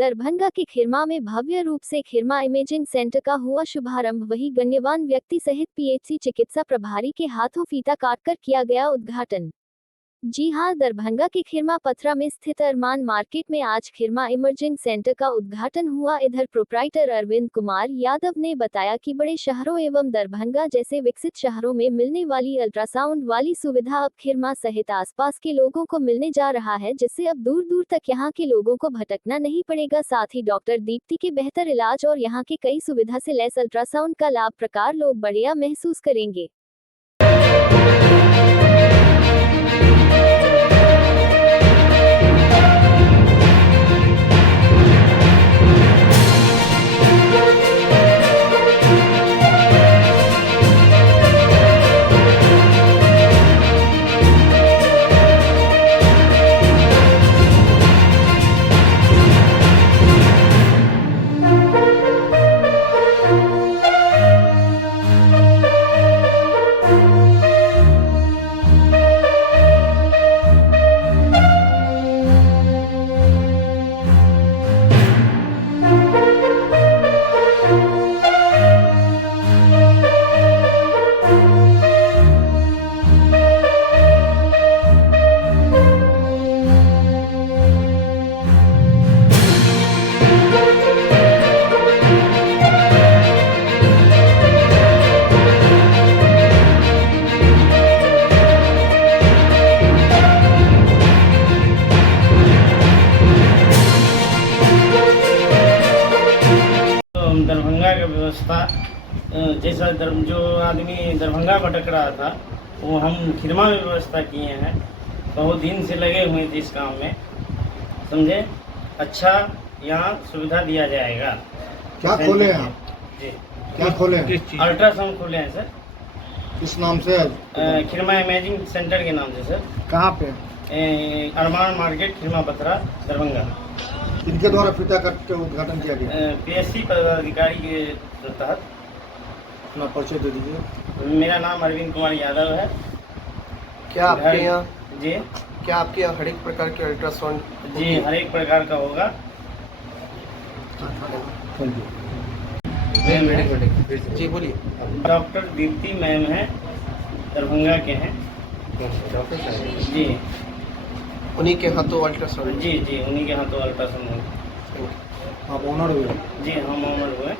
दरभंगा के खिरमा में भव्य रूप से खिरमा इमेजिंग सेंटर का हुआ शुभारंभ। वही गण्यमान्य व्यक्ति सहित पीएचसी चिकित्सा प्रभारी के हाथों फीता काटकर किया गया उद्घाटन। जी हां, दरभंगा के खिरमा पथरा में स्थित अरमान मार्केट में आज खिरमा इमर्जिंग सेंटर का उद्घाटन हुआ। इधर प्रोप्राइटर अरविंद कुमार यादव ने बताया कि बड़े शहरों एवं दरभंगा जैसे विकसित शहरों में मिलने वाली अल्ट्रासाउंड वाली सुविधा अब खिरमा सहित आसपास के लोगों को मिलने जा रहा है, जिससे अब दूर दूर तक यहाँ के लोगों को भटकना नहीं पड़ेगा। साथ ही डॉक्टर दीप्ति के बेहतर इलाज और यहाँ के कई सुविधा से लैस अल्ट्रासाउंड का लाभ प्रकार लोग बढ़िया महसूस करेंगे। दरभंगा की व्यवस्था जैसा जो आदमी दरभंगा भटक रहा था वो हम खिरमा में व्यवस्था किए हैं। बहुत दिन से लगे हुए थे इस काम में, समझे। अच्छा यहाँ सुविधा दिया जाएगा। क्या खोले हैं आप? जी, क्या खोले हैं? अल्ट्रासाउंड खोले हैं सर। किस नाम से? खिरमा इमेजिंग सेंटर के नाम से सर। कहाँ पे? अरमान मार्केट खिरमा पथरा दरभंगा। इनके द्वारा फीता कट के उद्घाटन किया गया। पीएचसी पदाधिकारी के तहत। अपना परिचय दे दीजिए। मेरा नाम अरविंद कुमार यादव है। क्या आपके यहाँ जी क्या आपके यहाँ हर एक प्रकार के अल्ट्रासाउंड? जी, हर एक प्रकार का होगा। जी बोलिए। डॉक्टर दीप्ति मैम है, दरभंगा के हैं। जी उन्हीं के हाथों अल्ट्रासाउंड? जी जी, उन्हीं के हाथों अल्ट्रासाउंड है। आप ओनर हुए? जी, हम ऑनर हुए।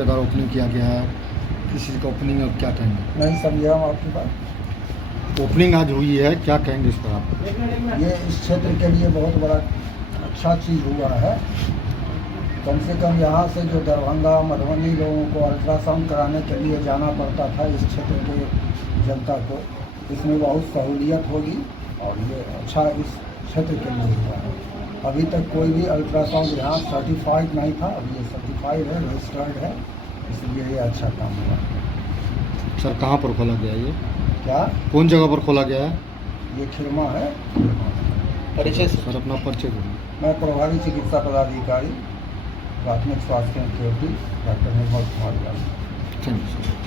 जगह ओपनिंग किया गया है, किसी का ओपनिंग है, क्या कहेंगे? नहीं समझा हम आपकी बात। ओपनिंग आज हुई है, क्या कहेंगे इस पर आप? ये इस क्षेत्र के लिए बहुत बड़ा अच्छा चीज़ हुआ है। कम से कम यहाँ से जो दरभंगा मधुबनी लोगों को अल्ट्रासाउंड कराने के लिए जाना पड़ता था, इस क्षेत्र के जनता को इसमें बहुत सहूलियत होगी और ये अच्छा इस क्षेत्र के लिए हुआ है। अभी तक कोई भी अल्ट्रासाउंड यहाँ सर्टिफाइड नहीं था, अभी ये सर्टिफाइड है, रजिस्टर्ड है, इसलिए ये अच्छा काम हुआ। सर कहाँ पर खोला गया ये? क्या? कौन जगह पर खोला गया है? ये खिरमा है। परिचय सर अपना परिचय करिए। मैं प्रभारी चिकित्सा पदाधिकारी प्राथमिक स्वास्थ्य केंद्र doctor Nirmal Kumar Yadav. Thank you sir.